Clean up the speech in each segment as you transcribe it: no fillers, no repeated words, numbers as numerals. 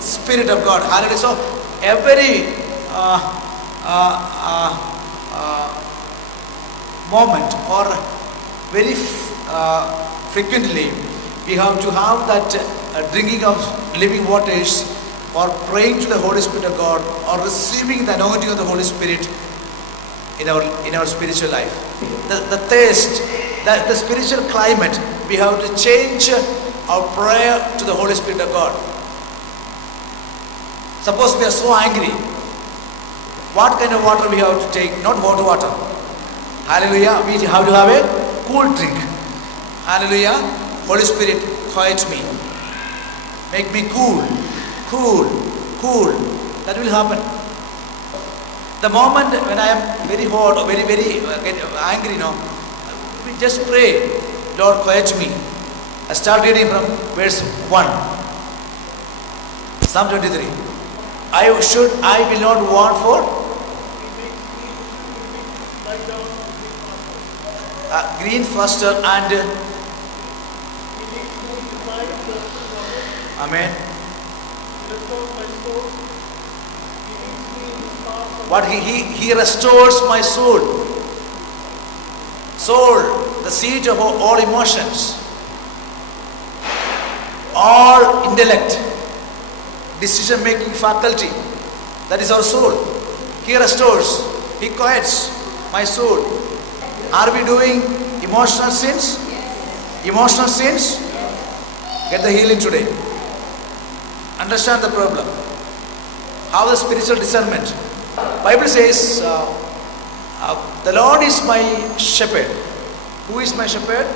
Spirit of God. Hallelujah. So every moment or very frequently we have to have that drinking of living waters or praying to the Holy Spirit of God or receiving the anointing of the Holy Spirit in our spiritual life. The thirst, the spiritual climate, we have to change our prayer to the Holy Spirit of God. Suppose we are so angry, what kind of water we have to take? Not hot water. Hallelujah. We have to have a cool drink. Hallelujah. Holy Spirit, quiet me. Make me cool. That will happen. The moment when I am very hot or very angry, we just pray, Lord, quiet me. I start reading from verse 1. Psalm 23. I will not want for green pasture and Amen. What he restores my soul, the seat of all emotions, all intellect, decision making faculty, that is our soul. He restores, he quiets my soul. Are we doing emotional sins? Emotional sins? Get the healing today. Understand the problem. Have the spiritual discernment. Bible says, the Lord is my shepherd. Who is my shepherd?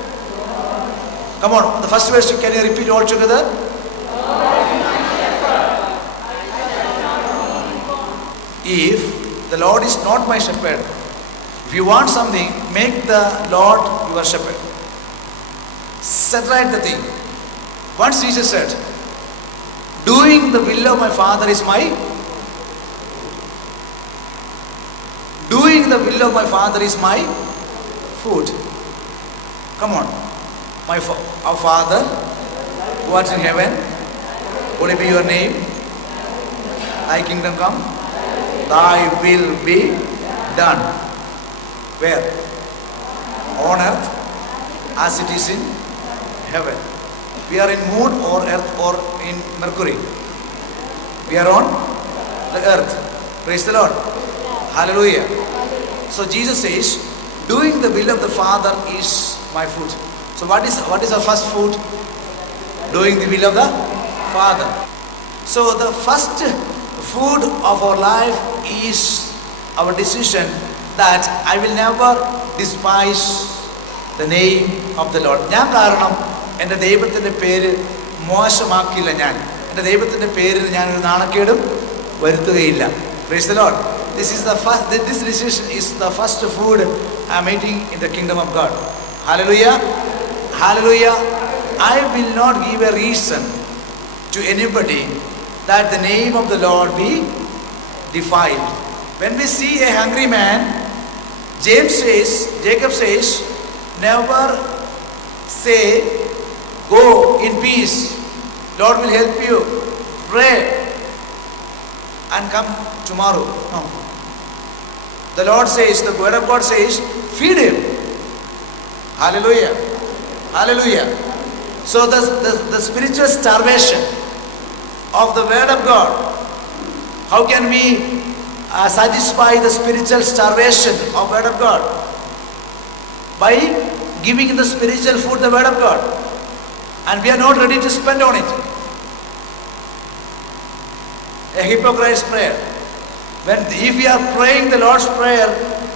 Come on, the first verse, can you repeat all together? If the Lord is not my shepherd, if you want something, make the Lord your shepherd. Set right the thing. Once Jesus said, doing the will of my Father is my food. Come on. Our Father, who art in heaven, holy be your name. Thy kingdom come. Thy will be done. Where? On earth as it is in heaven. We are in moon or earth or in Mercury. We are on the earth. Praise the Lord. Hallelujah. So Jesus says, doing the will of the Father is my food. So what is our first food? Doing the will of the Father. So the first food of our life is our decision that I will never despise the name of the Lord. ഞാൻ കാരണം എൻ്റെ ദൈവത്തിൻ്റെ പേര് മോശമാക്കില്ല. എൻ്റെ ദൈവത്തിൻ്റെ പേരിൽ ഞാനൊരു നാണക്കേടും വരുത്തുകയില്ല. Praise the Lord. This decision is the first food I am eating in the kingdom of God. Hallelujah. Hallelujah. I will not give a reason to anybody that the name of the Lord be defiled. When we see a hungry man, Jacob says, never say, go in peace. Lord will help you. Pray and come tomorrow. No. The Lord says, the word of God says, feed him. Hallelujah. Hallelujah. So the spiritual starvation of the word of God, how can we satisfy the spiritual starvation of word of God? By giving the spiritual food the word of God, and we are not ready to spend on it. A hypocrite's prayer. If we are praying the Lord's prayer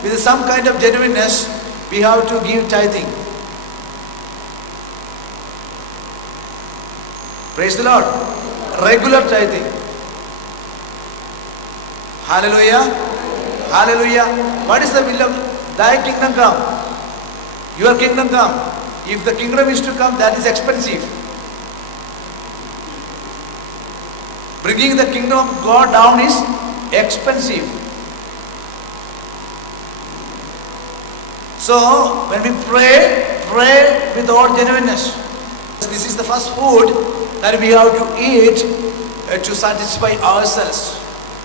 with some kind of genuineness, we have to give tithing. Praise the Lord. Regular tithing. Hallelujah. Hallelujah. What is the will of thy kingdom come? Your kingdom come. If the kingdom is to come, that is expensive. Bringing the kingdom of God down is expensive. So when we pray with all genuineness. This is the first food that we have to eat to satisfy ourselves.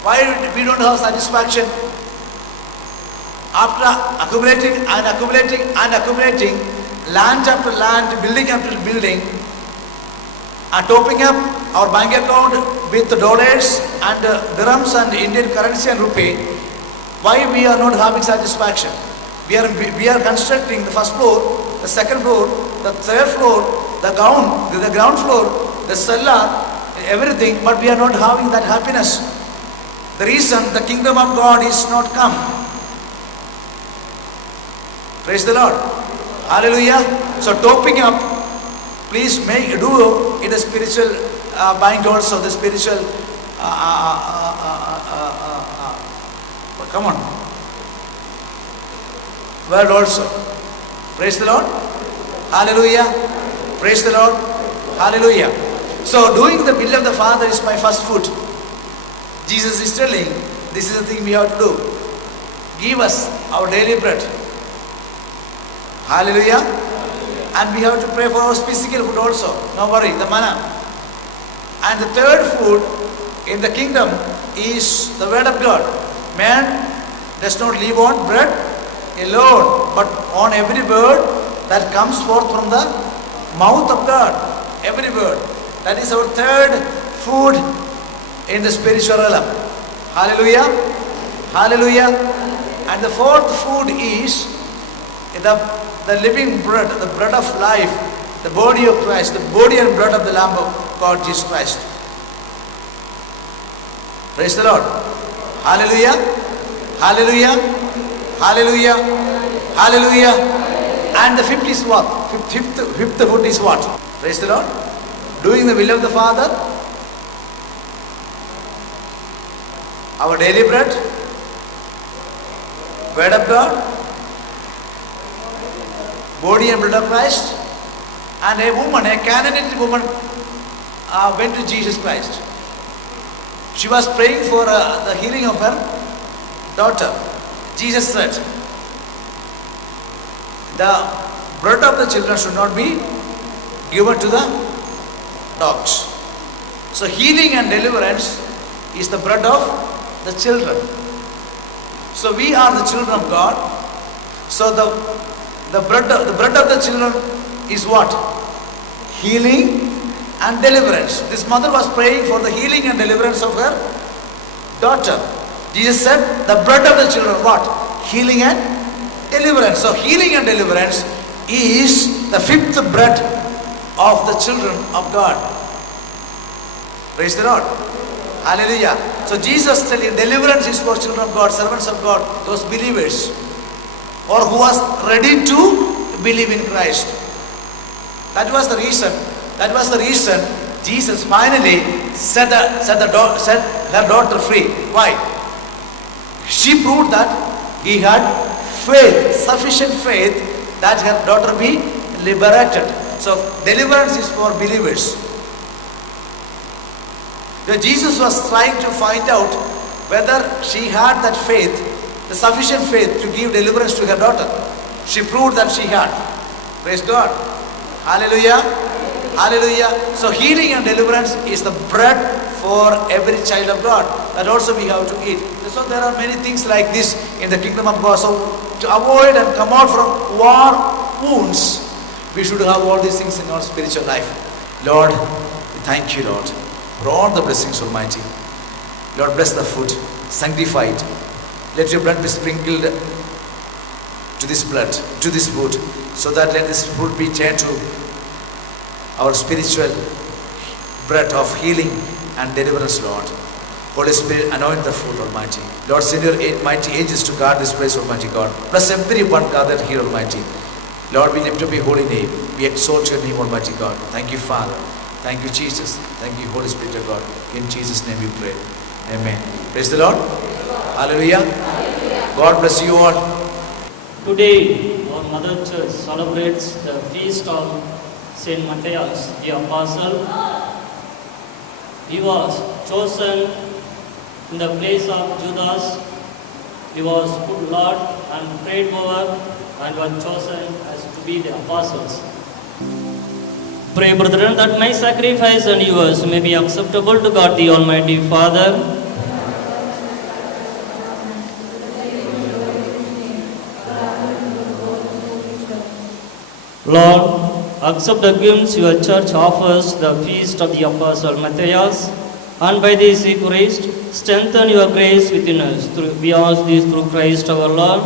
Why we don't have satisfaction? After accumulating and accumulating and accumulating, land after land, building after building, and topping up our bank account with dollars and dirhams and Indian currency and rupee, why we are not having satisfaction? We are constructing the first floor, the second floor, the third floor, the ground floor, the cellar, everything, but we are not having that happiness. The reason the kingdom of God is not come. Praise the Lord. Hallelujah. So topping up, please do in the spiritual mind also, the spiritual, come on, word also. Praise the Lord. Hallelujah. Praise the Lord. Hallelujah. So doing the will of the Father is my first food. Jesus is telling, this is the thing we have to do. Give us our daily bread. Hallelujah. And we have to pray for our physical food also. No worry, the manna. And the third food in the kingdom is the word of God. Man does not live on bread alone, but on every word that comes forth from the mouth of God. Every word. That is our third food in the spiritual realm. Hallelujah. Hallelujah. And the fourth food is the living bread, the bread of life, the body of Christ, the body and blood of the Lamb of God, Jesus Christ. Praise the Lord. Hallelujah. Hallelujah. Hallelujah. Hallelujah. And the fifth is what? Fifth food is what? Praise the Lord. Doing the will of the Father. Our daily bread. Word of God. Body and blood of Christ. And a woman, a Canaanite woman, went to Jesus Christ. She was praying for the healing of her daughter. Jesus said, the bread of the children should not be given to the dogs. So healing and deliverance is the bread of the children. So we are the children of God. So the bread of the children is what? Healing and deliverance. This mother was praying for the healing and deliverance of her daughter. Jesus said, the bread of the children, what? Healing and deliverance. So healing and deliverance is the fifth bread of the children of God. Praise the Lord. Hallelujah. So Jesus telling deliverance is for children of God, servants of God, those believers, or who was ready to believe in Christ. That was the reason. That was the reason Jesus finally set her daughter free. Why? She proved that he had faith, sufficient faith, that her daughter be liberated. So deliverance is for believers. Jesus was trying to find out whether she had that faith, the sufficient faith to give deliverance to her daughter. She proved that she had. Praise God. Hallelujah. Hallelujah. So healing and deliverance is the bread for every child of God. That also we have to eat. So there are many things like this in the kingdom of God. So to avoid and come out from war wounds, we should have all these things in our spiritual life. Lord, we thank you, Lord, for all the blessings, Almighty. Lord, bless the food, sanctify it. Let your blood be sprinkled to this blood, to this food, so that let this food be turned to our spiritual bread of healing and deliverance, Lord. Holy Spirit, anoint the food, Almighty. Lord, send your mighty angels to guard this place, Almighty God. Bless everyone gathered here, Almighty. Lord, we lift up your holy name. We exalt your name, Almighty God. Thank you, Father. Thank you, Jesus. Thank you, Holy Spirit of God. In Jesus' name we pray. Amen. Praise the Lord. Hallelujah. God bless you all. Today, our Mother Church celebrates the feast of Saint Matthias, the Apostle. He was chosen in the place of Judas. He was put Lord and prayed over and was chosen as to be the apostles. Pray, brethren, that my sacrifice and yours may be acceptable to God the Almighty Father. Lord, accept the gifts your church offers, the feast of the Apostle Matthias, and by this Eucharist, strengthen your grace within us. We ask this through Christ our Lord.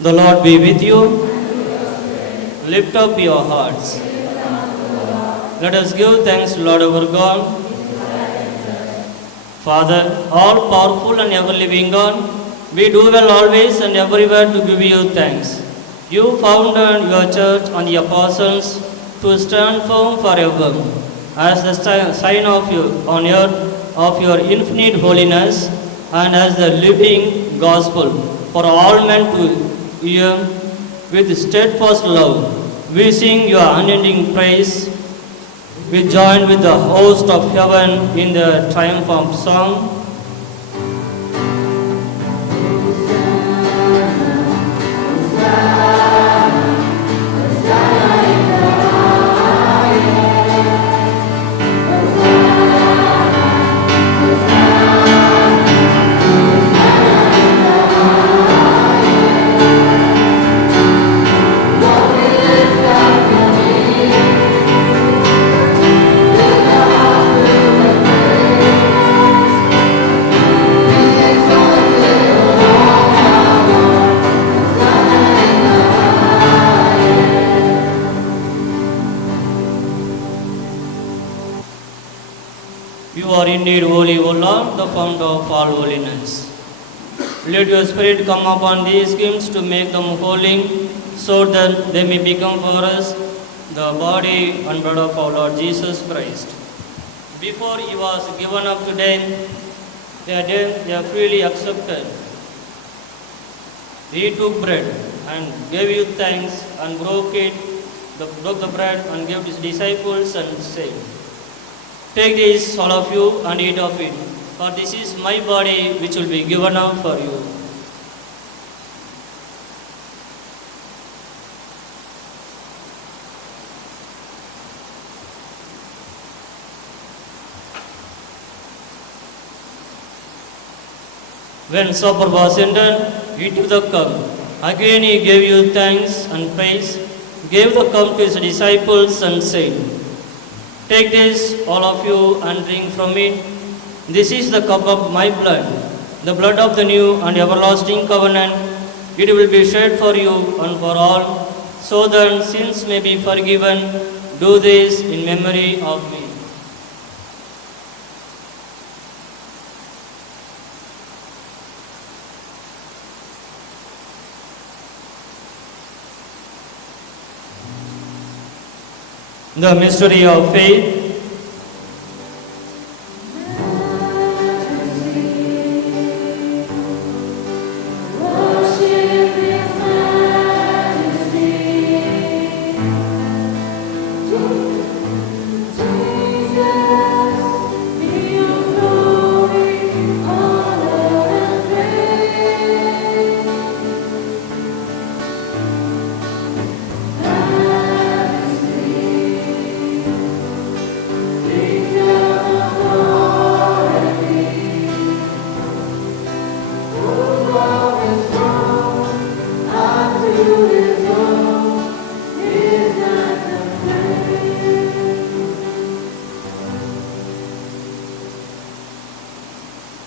The Lord be with you. Lift up your hearts. Let us give thanks to Lord our God. Father, all powerful and ever living God, we do well always and everywhere to give you thanks. You founded your church on the apostles to stand firm forever as the sign of you on earth of your infinite holiness and as the living gospel for all men to hear. With steadfast love, we sing your unending praise. We join with the host of heaven in the triumphant song. You are indeed holy, O Lord, the fount of all holiness. Let your Spirit come upon these gifts to make them holy, so that they may become for us the body and blood of our Lord Jesus Christ. Before he was given up to death, they freely accepted. He took bread and gave you thanks and broke the bread and gave his disciples and said, "Take this, all of you, and eat of it, for this is my body which will be given up for you." When supper was ended, he took the cup. Again he gave you thanks and praise, gave the cup to his disciples and said, "Take this, all of you, and drink from it. This is the cup of my blood, the blood of the new and everlasting covenant. It will be shed for you and for all, so that sins may be forgiven. Do this in memory of me." The mystery of faith.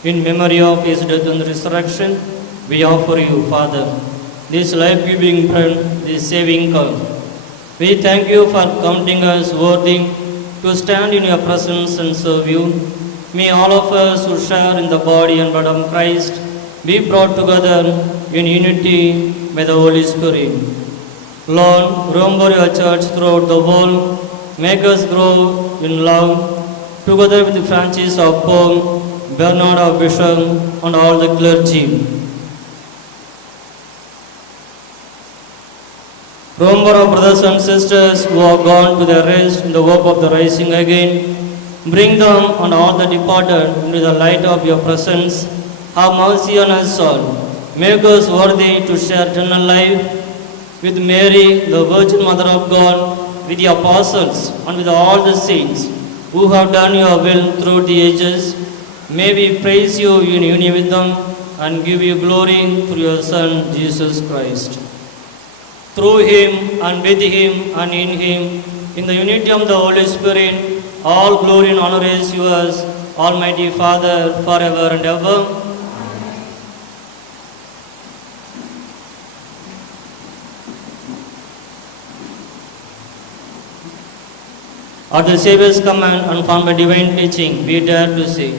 In memory of his death and resurrection, we offer you, Father, this life-giving bread, this saving cup. We thank you for counting us worthy to stand in your presence and serve you. May all of us who share in the body and blood of Christ be brought together in unity by the Holy Spirit. Lord, remember your church throughout the world. Make us grow in love, together with Francis of Pope, Bernard of Bishop, and all the clergy. Remember our brothers and sisters who have gone to their rest in the work of the rising again. Bring them and all the departed into the light of your presence. Have mercy on us all. Make us worthy to share eternal life with Mary, the Virgin Mother of God, with the apostles, and with all the saints who have done your will throughout the ages, may we praise you in union with them and give you glory through your Son, Jesus Christ. Through him and with him and in him, in the unity of the Holy Spirit, all glory and honor is yours, Almighty Father, forever and ever. At the Saviour's command and formed by divine teaching, we dare to say,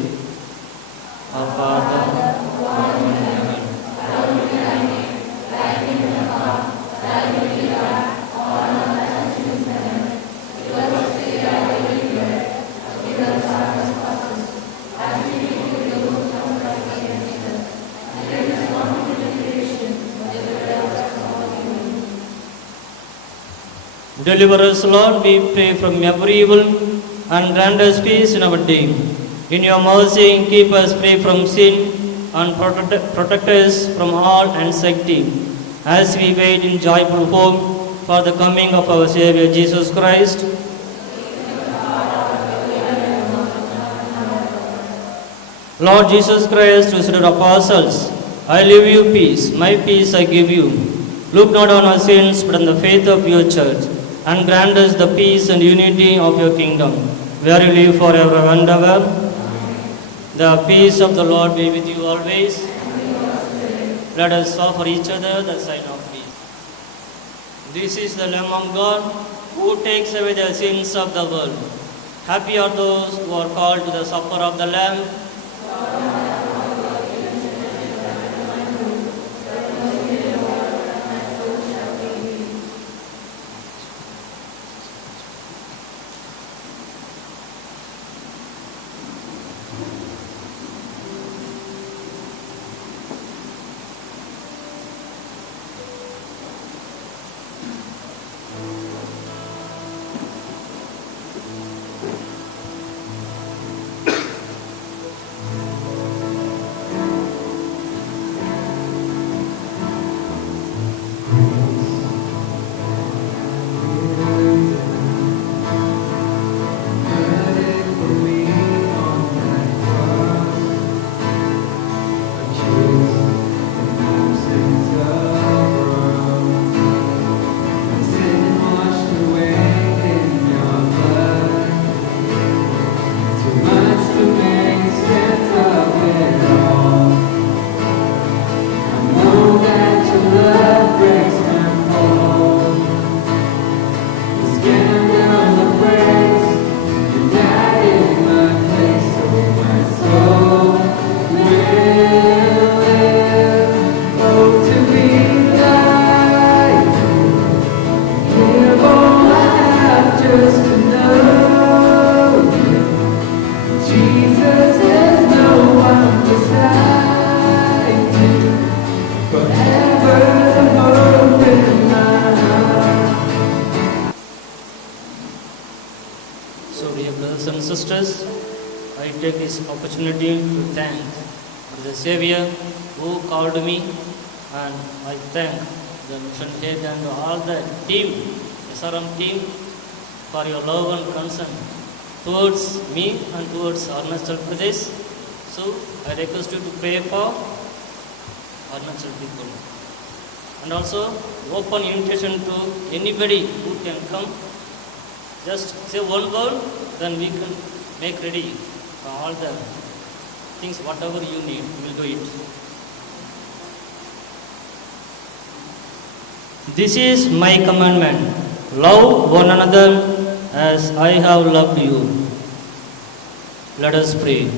Our Father, who art in heaven, hallowed be thy name. Thy kingdom come, thy will be done, on earth as it is in heaven. Give us this day our daily bread, forgive us our trespasses, as we forgive those who trespass against us. And lead us not into temptation, but deliver us from all evil. Deliver us, Lord, we pray, from every evil, and grant us peace in our day. In your mercy, keep us free from sin, and protect us from all anxiety, as we wait in joyful hope for the coming of our Savior Jesus Christ. Lord Jesus Christ, who said to the apostles, I leave you peace, my peace I give you. Look not on our sins, but on the faith of your church, and grant us the peace and unity of your kingdom, where you live forever and ever. The peace of the Lord be with you always. Let us offer each other the sign of peace. This is the Lamb of God, who takes away the sins of the world. Happy are those who are called to the supper of the Lamb. Opportunity to thank the Savior who called me, and I thank the mission head and all the team, SRM team, for your love and concern towards me and towards Arunachal Pradesh. So I request you to pray for Arunachal people, and also open invitation to anybody who can come. Just say one word, then we can make ready all the things, whatever you need, we will do it. This is my commandment, love one another as I have loved you. Let us pray.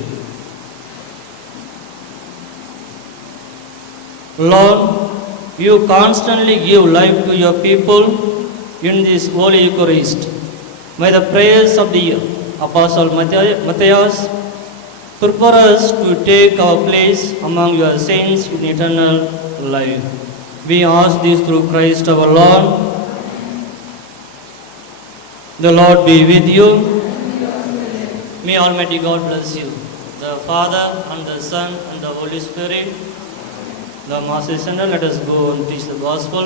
Lord, you constantly give life to your people in this Holy Eucharist. May the prayers of the Apostle Matthias prepare us to take our place among your saints in eternal life. We ask this through Christ our Lord. The Lord be with you. May Almighty God bless you, the Father and the Son and the Holy Spirit. The Mass is ended. Let us go and preach the gospel.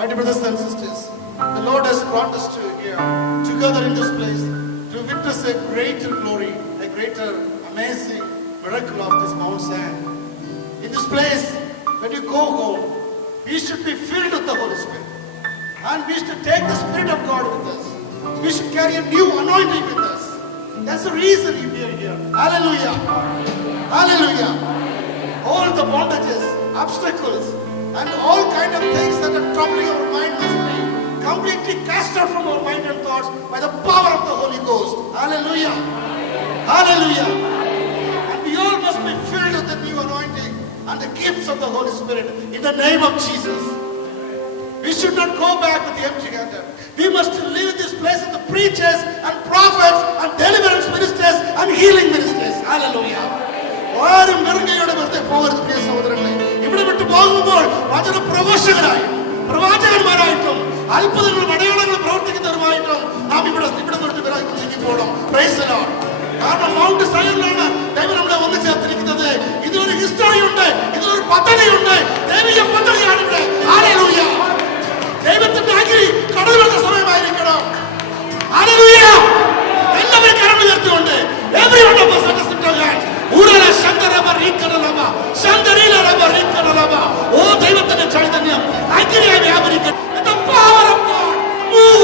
My dear brothers and sisters, the Lord has brought us to here, together in this place, to witness a greater glory, a greater amazing miracle of this Mount Zion. In this place, when you go home, we should be filled with the Holy Spirit. And we should take the Spirit of God with us. We should carry a new anointing with us. That's the reason we are here. Hallelujah. Hallelujah. All the bondages, obstacles, and all kind of things that are troubling our mind must be completely cast out from our mind and thoughts by the power of the Holy Ghost. Hallelujah. Hallelujah. And we all must be filled with the new anointing and the gifts of the Holy Spirit in the name of Jesus. We should not go back with the empty-handed. We must live in this place of the preachers and prophets and deliverance ministers and healing ministers. Hallelujah. ആരും വെറുങ്കയോടെ വെറുതെ പോകരുത് പ്രിയ സഹോദരങ്ങളെ. ഇവിടെ വിട്ടു പോകുമ്പോൾ വചന പ്രവാചകന്മാരായിട്ടും അത്ഭുതങ്ങളും അടയാളങ്ങളും പ്രവർത്തിക്കുന്നവരുമായിട്ടും നാം ഇവിടെ പോകണം. Praise the Lord. കാരണം മൗണ്ട് സയനിലാണ് ദൈവം നമ്മളെ ഒന്ന് ചേർത്തിരിക്കുന്നത്. ഇതിനൊരു ഹിസ്റ്ററി ഉണ്ട്, ഇതിനൊരു പദ്ധതിയുണ്ട്, ദൈവിക പദ്ധതിയാണ് ഇവിടെ. ഹല്ലേലൂയ. ദൈവത്തിന്റെ അഗ്നി കടൽ വരുന്ന സമയമായിരിക്കണം. ഹല്ലേലൂയ. എല്ലാവരും കരങ്ങൾ ഉയർത്തിക്കൊണ്ട് everyone of us let us lift our hands. ഊരല ശങ്കരമ റീക്കരലമ ശങ്കരീലമ റീക്കരലമ. ഓ ദൈവത്തിന്റെ ചൈതന്യം അഗ്നിയായി വ്യാപരിക്കട്ടെ. The power of God move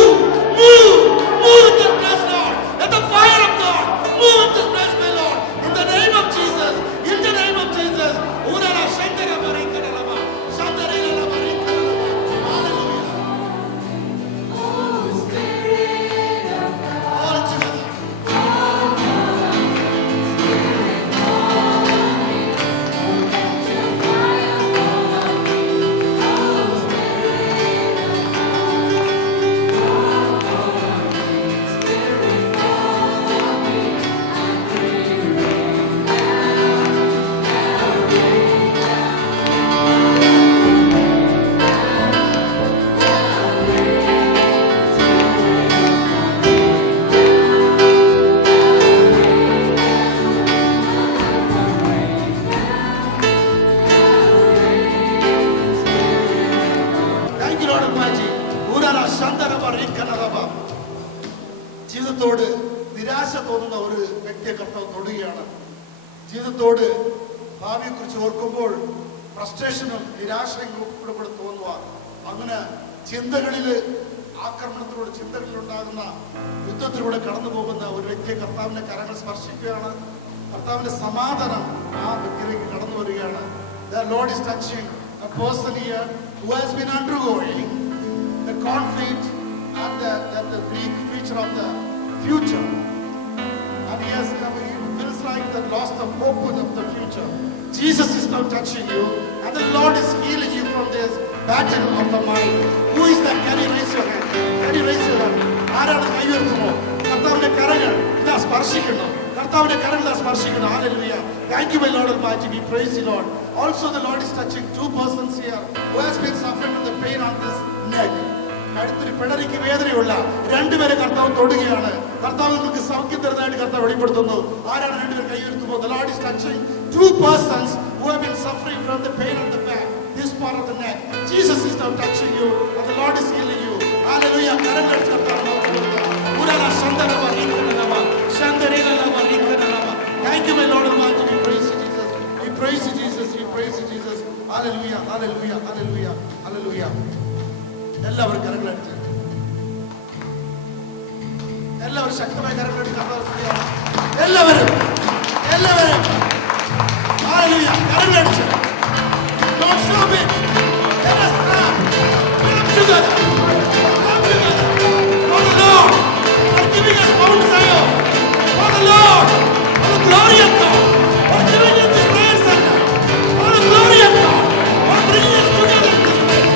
ജീവിതത്തോട് നിരാശ തോന്നുന്ന ഒരു വ്യക്തിയെ കർത്താവ് തൊടുകയാണ്. ജീവിതത്തോട് ഭാവിയെക്കുറിച്ച് ഓർക്കുമ്പോൾ ഫ്രസ്ട്രേഷനും നിരാശയും കൂടെ തോന്നുക. അങ്ങനെ ചിന്തകളിൽ ആക്രമണത്തിലൂടെ, ചിന്തകളിൽ ഉണ്ടാകുന്ന യുദ്ധത്തിലൂടെ കടന്നു പോകുന്ന ഒരു വ്യക്തിയെ കർത്താവിന്റെ കരങ്ങൾ സ്പർശിക്കുകയാണ്. കർത്താവിന്റെ സമാധാനം ആ വ്യക്തിയിലേക്ക് കടന്നു വരികയാണ്. The Lord is touching a person here who has been undergoing the conflict and the bleak feature of the future, and he feels like the lost of hope of the future. Jesus is now touching you, and the Lord is healing you from this battle of the mind. Who is that? Can you raise your hand? Can you raise your hand? ആരാണ് കൈ ഉയർത്തുമോ? കർത്താവിന്റെ കരങ്ങൾ ഇതാ സ്പർശിക്കുന്നു. കർത്താവിന്റെ കരങ്ങൾ സ്പർശിക്കുന്നു. Hallelujah. Thank you, my Lord Almighty. We praise you, Lord. Also, the Lord is touching two persons here who has been suffering from the pain on this neck. കഴുത്തിന് പിടരിക്ക് വേദനയുള്ള രണ്ടുപേരെ കർത്താവ് തൊടുകയാണ്. കർത്താവ് നിങ്ങൾക്ക് സൗഖ്യം തരുന്നതായിട്ട് കർത്താവ് വെളിപ്പെടുത്തുന്നു. ആരാണ് രണ്ടുപേർ കൈ ഉയർത്തുമ്പോൾ? The Lord is touching two persons who have been suffering from the pain on the back, this part of the neck. Jesus is now touching you, and the Lord is healing you. Hallelujah. കരങ്ങൾ കർത്താവ് നോക്കുന്നു. ഉരല ശന്തരവ റിംഗനവ ശന്തരേലവ റിംഗനവ. Thank you, my Lord Almighty. We praise you, Jesus. We praise you, Jesus. We praise you, Jesus. Hallelujah. Hallelujah. Hallelujah. Hallelujah. എല്ലാവരും കരങ്ങളടിച്ച്, എല്ലാവരും ശക്തമായ കരങ്ങളടിച്ച് എല്ലാവരും എല്ലാവരും ഹല്ലേലൂയ കരങ്ങളടിച്ച്. Don't stop it. Let us clap. Clap together. Clap together. For the Lord for giving us Mount Zion. For the Lord, for the glory of God, for giving us this prayer center. For the glory of God, for bringing us together in this place.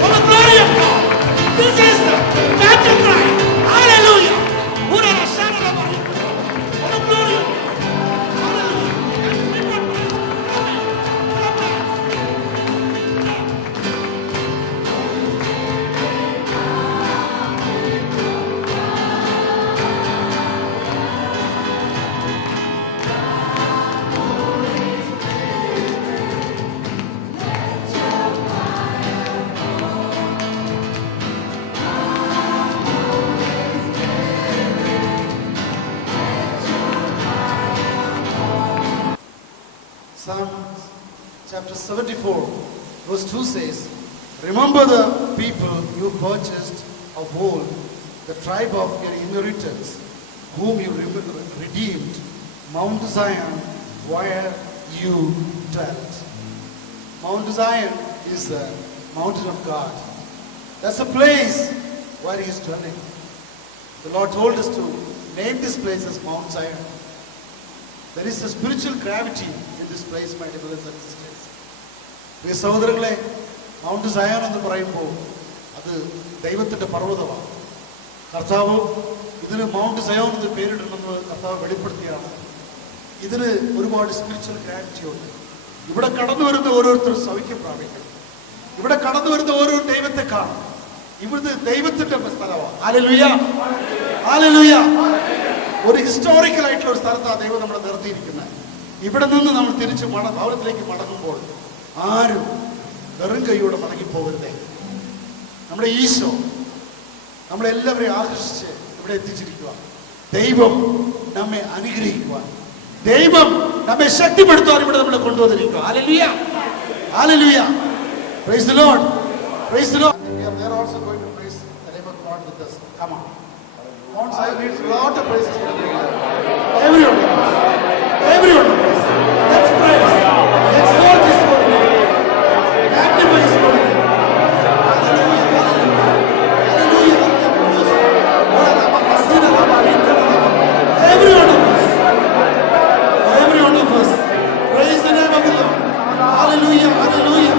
For the glory of God, this is the battle cry. Hallelujah. For the glory of God. Hallelujah. Psalm chapter 74 verse 2 says, "Remember the people you purchased of old, the tribe of your inheritance, whom you redeemed, Mount Zion, where you dwelt." Mount Zion is the mountain of God. That's a place where He is dwelling. The Lord told us to name this place as Mount Zion. There is a spiritual gravity in this place, my dear brothers and sisters. പ്രിയ സഹോദരങ്ങളെ, mount സയോൻ എന്ന് പറയുമ്പോൾ അത് ദൈവത്തിൻ്റെ പർവ്വതമാണ്. കർത്താവ് ഇതിന് mount സയോൻ എന്ന് പേരിടണമെന്ന് കർത്താവ് വെളിപ്പെടുത്തിയാണ്. ഇതിന് ഒരുപാട് സ്പിരിച്വൽ ഗ്രാവിറ്റി ഉണ്ട്. ഇവിടെ കടന്നു വരുന്ന ഓരോരുത്തരും സൗഖ്യം പ്രാപിക്കണം. ഇവിടെ കടന്നു വരുന്ന ഓരോ ദൈവത്തെ കാണും. ഇവിടുന്ന് ദൈവത്തിന്റെ സ്ഥലമാണ്. Hallelujah, hallelujah. ഒരു ഹിസ്റ്റോറിക്കൽ ആയിട്ടുള്ള ഒരു സ്ഥലത്താണ് ദൈവം നമ്മളെ നിർത്തിയിരിക്കുന്നത്. ഇവിടെ നിന്ന് നമ്മൾ തിരിച്ച് ഭവനത്തിലേക്ക് മടങ്ങുമ്പോൾ ആരും വെറും കൈയോടെ മടങ്ങിപ്പോകരുതേ. നമ്മുടെ ഈശോ നമ്മളെല്ലാവരെയും ആകർഷിച്ച് ഇവിടെ എത്തിച്ചിരിക്കുക. ദൈവം നമ്മെ അനുഗ്രഹിക്കുവാൻ, ദൈവം നമ്മെ ശക്തിപ്പെടുത്തുവാൻ ഇവിടെ നമ്മളെ കൊണ്ടുവന്നിരിക്കുക. Hallelujah, hallelujah. Praise the Lord. Praise the Lord. We are there also going to praise the name of God with us. Come on. Mount Zion needs a lot of praises. Everyone. Everyone. Let's praise. Exalt His holy name. Magnify His holy name. Hallelujah. Hallelujah. Hallelujah. Every one of us. Every one of us. Praise the name of the Lord. Hallelujah. Hallelujah.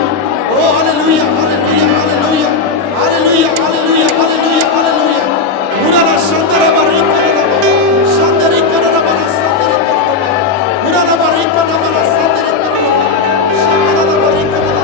Oh, hallelujah. Hallelujah. Hallelujah. Hallelujah. Hallelujah. Hallelujah. Hallelujah. Urala Shandara Barika Nava. Shandari Karana Bara Sandari Karana. Urala Barika Nava Sandari Karana. Shandara Barika Nava.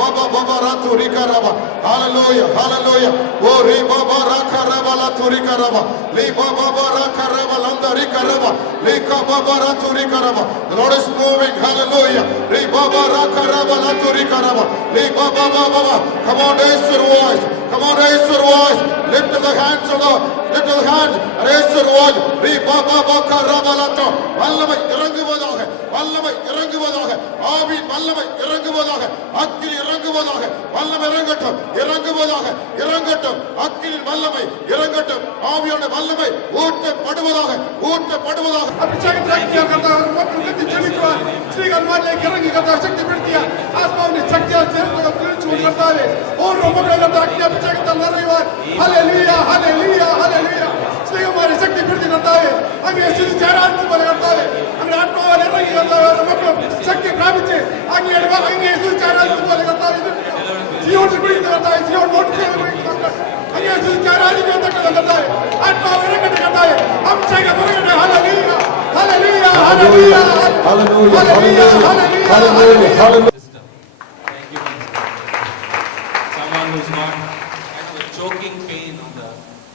Baba Baba Raturika Rava. Hallelujah. Hallelujah. Oh, Re Baba Rakarava Laturika Rava. Le Baba Rakarava Landarika Rava. Le Baba Raturika Rava. The Lord is moving. Hallelujah. Re Baba Rakarava Laturika Rava. Le Baba Baba. Come on, raise your voice. Come on, raise your voice. Lift the hands of the, lift the hands. Raise your voice. Re baba baka rabalato. Vallamai iranguvaதாக. Vallamai இறங்குவதாக. ஆவியின் வல்லமை இறங்குவதாக. அக்கினி இறங்குவதாக. வல்லமை இறங்கட்டும். இறங்குவதாக. இறங்கட்டும். அக்கினியின் வல்லமை இறங்கட்டும். ஆவியோட வல்லமை ஊற்றப்படுவதாக. ஊற்றப்படுவதாக. अभिषेक रखिया करता है वो प्रकृति चली को श्री हनुमान ने करेंगे करता शक्ति बढ़ती है आत्मा ने शक्तियां चेहरे को फिर छू करता है और रोमों का करता है अभिषेक करता है हालेलुया हालेलुया हालेलुया श्री हमारी शक्ति बढ़ती करता है हमें श्री चेहरा को करता है हमें आत्मा वाले रंग करता है मतलब शक्ति प्राप्त है आगे अड़वा आगे श्री चेहरा को करता है जीवन से बढ़ती करता है जीवन नोट करता है आगे श्री चेहरा को करता है आत्मा वाले रंग करता है अभिषेक करता है hallelujah Hallelujah, hallelujah, hallelujah, hallelujah, hallelujah, hallelujah. Thank you, Jesus. Someone who's not having a choking pain on the,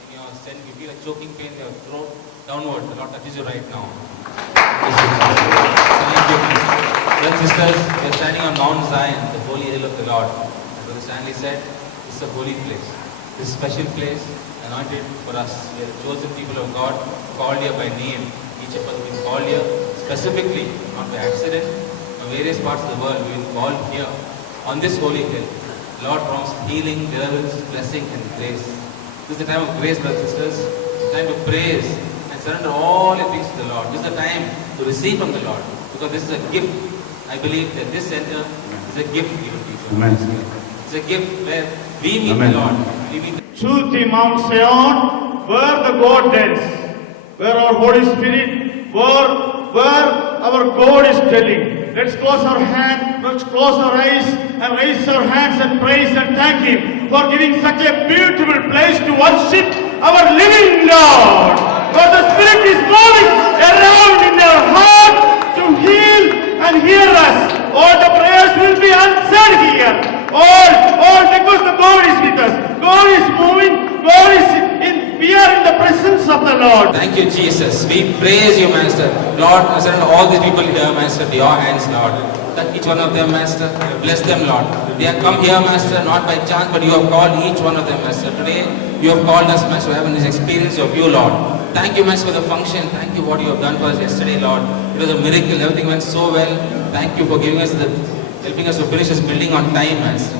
in your send, you feel a choking pain in your throat downward. The Lord touches you right now. Thank you, Jesus. Brothers and sisters, we are standing on Mount Zion, the holy hill of the Lord. As Brother Stanley said, it's a holy place. This special place, anointed for us. We are the chosen people of God, called here by name. Each of us has been called here specifically, not by accident. From various parts of the world, we have been called here on this holy hill. The Lord promised healing, deliverance, blessing, and grace. This is the time of grace, brothers and sisters. It's the time to praise and surrender all your things to the Lord. This is the time to receive from the Lord, because this is a gift. I believe that this center is a gift given to you. Amen. It's a gift where we meet Amen. the Lord. We meet Truth in Mount Zion, where the God dwells, where our Holy Spirit, where our God is dwelling. Let's close our hands, let's close our eyes and raise our hands and praise and thank Him for giving such a beautiful place to worship our living Lord. For the Spirit is moving around in our heart to heal and hear us. All the prayers will be answered here. All because the God is with us. God is moving. God is in. We are in the presence of the Lord. Thank you, Jesus. We praise you, Master. Lord, I surrender all these people here, Master, to your hands, Lord. Touch each one of them, Master. Bless them, Lord. They have come here, Master, not by chance, but you have called each one of them, Master. Today, you have called us, Master, to have this experience of you, Lord. Thank you, Master, for the function. Thank you what you have done for us yesterday, Lord. It was a miracle. Everything went so well. Thank you for giving us helping us to finish this building on time, Master.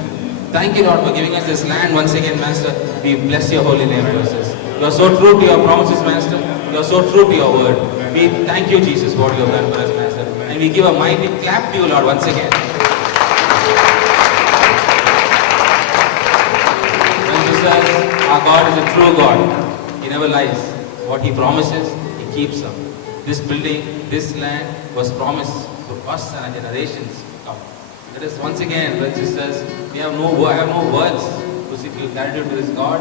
Thank you, Lord, for giving us this land once again, Master. We bless your holy name, Jesus. You are so true to your promises, Master. You are so true to your word. We thank you, Jesus, for what you have done for us, Master. And we give a mighty clap to you, Lord, once again. Our God is a true God. He never lies. What He promises, He keeps them. This building, this land was promised to us and our generations to come. Let us once again, brothers and sisters, I have no words to say gratitude to this God.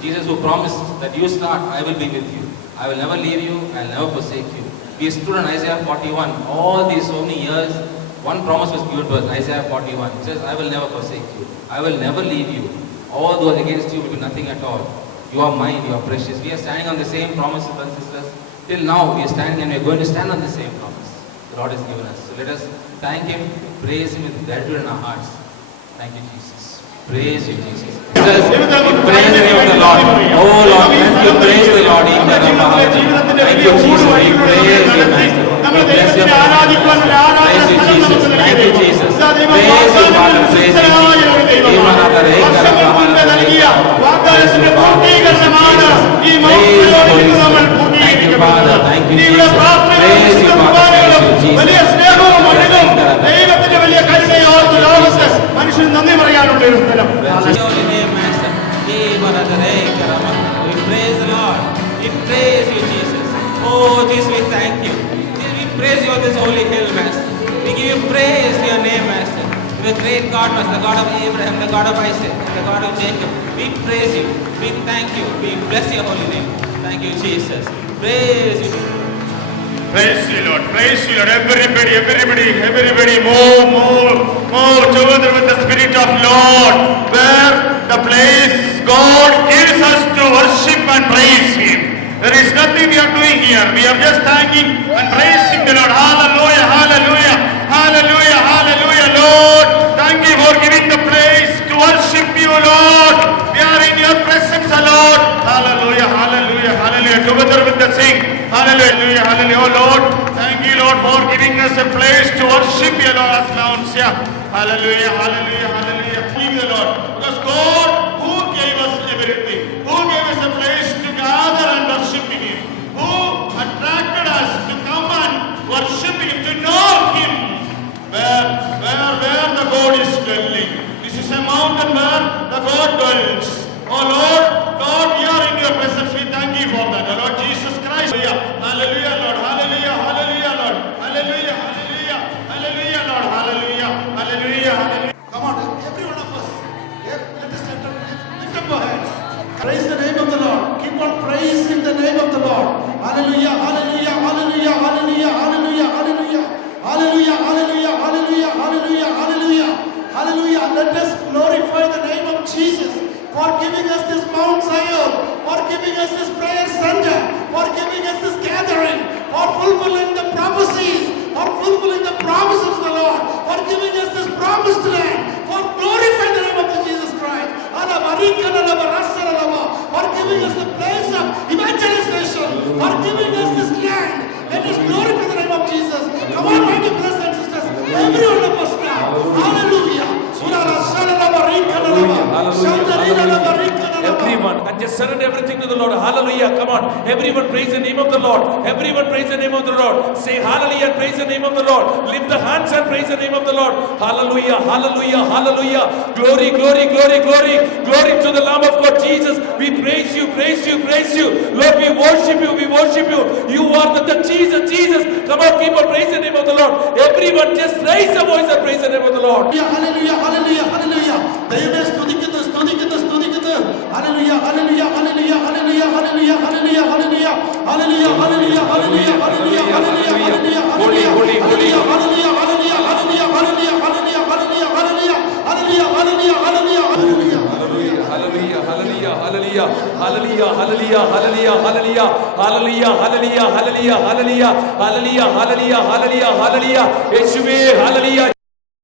Jesus, who promised that you start, I will be with you. I will never leave you, I will never forsake you. We stood on Isaiah 41. All these so many years, one promise was given to us, Isaiah 41. It says, I will never forsake you. I will never leave you. All those against you will be nothing at all. You are mine, you are precious. We are standing on the same promise, brothers and sisters. Till now, we are standing and we are going to stand on the same promise the Lord has given us. So let us thank Him, praise Him with gratitude in our hearts. Thank you, Jesus. Praise you, Jesus. We praise the name of the Lord. Oh Lord, thank you, praise the Lord. Thank you, Jesus. We praise you, Master. We bless your name. Praise you, Jesus. Thank you, Jesus. Praise you, Father. Praise you, Thank you, Father. Thank you, Jesus. Praise you, Father. Praise you, Jesus. മനുഷ്യൻ നന്ദി പറയാനുള്ള ഒരു സ്ഥലം. We praise the Lord. We praise you, Jesus. Oh, Jesus, we thank you. We praise you on this holy hill, Master. We give you praise to your name, Master. You are a great God, Master, the God of Abraham, the God of Isaac, and the God of Jacob. We praise you. We thank you. We bless your holy name. Thank you, Jesus. Praise you. Praise you, Lord. Praise you, Lord. Everybody, move together with the Spirit of Lord, where the place God gives us to worship and praise Him. There is nothing we are doing here. We are just thanking and praising the Lord. Hallelujah, hallelujah, hallelujah, hallelujah, Lord. Thank you for giving the place to worship you, Lord. We are in your presence together with the sing. Hallelujah, hallelujah. Oh Lord, thank you, Lord, for giving us a place to worship you, Lord, as Mount Sia. Hallelujah, hallelujah, hallelujah. Thank you, Lord. Because God, who gave us everything, who gave us a place to gather and worship Him, who attracted us to come and worship Him, to know Him, where the God is dwelling. This is a mountain where the God dwells. Oh Lord, God, we are in your presence. We thank you for that. Oh Lord Jesus Christ. Hallelujah, Lord. Hallelujah, hallelujah, Lord. Hallelujah, hallelujah, hallelujah, Lord. Hallelujah, hallelujah, hallelujah. Come on, every one of us. Let us lift up our hands. Praise the name of the Lord. Keep on praising the name of the Lord. Hallelujah, hallelujah, hallelujah, hallelujah, hallelujah, hallelujah. Hallelujah, hallelujah, hallelujah, hallelujah, hallelujah. Hallelujah. Let us glorify the name of Jesus for giving us this Mount Zion, for giving us this prayer center, for giving us this gathering, for fulfilling the prophecies, for fulfilling the promises of the Lord, for giving us this promised land, for glorifying the name of Jesus Christ, for giving us the place of evangelization, for giving us this land. Let us glorify the name of Jesus. Come on, my dear brothers and sisters, every one of us now. Hallelujah. Everyone, and just surrender everything to the Lord. Hallelujah. Come on. Everyone praise the name of the Lord. Everyone praise the name of the Lord. Say hallelujah and praise the name of the Lord. Lift the hands and praise the name of the Lord. Hallelujah. Hallelujah. Hallelujah. Glory, glory, glory, glory. Glory to the Lamb of God, Jesus. We praise you, praise you, praise you. Lord, we worship you, we worship you. You are the Jesus, Jesus. Come on, people, praise the name of the Lord. Everyone just raise the voice and praise the name of the Lord. Hallelujah, hallelujah, hallelujah. ദൈവമേ സ്തുതിക്കുന്നു, സ്തുതിക്കുന്നു, സ്തുതിക്കുന്നു. Hallelujah, hallelujah, hallelujah, hallelujah, hallelujah, hallelujah, hallelujah, hallelujah, hallelujah, hallelujah, hallelujah, hallelujah, hallelujah, Holy, holy, holy. hallelujah, hallelujah, hallelujah, hallelujah, hallelujah, hallelujah, hallelujah, hallelujah, hallelujah, hallelujah, hallelujah. Hallelujah, hallelujah, hallelujah, hallelujah, hallelujah, hallelujah, hallelujah, hallelujah, hallelujah, hallelujah, hallelujah, hallelujah, hallelujah, hallelujah, hallelujah, യേശുവേ, hallelujah.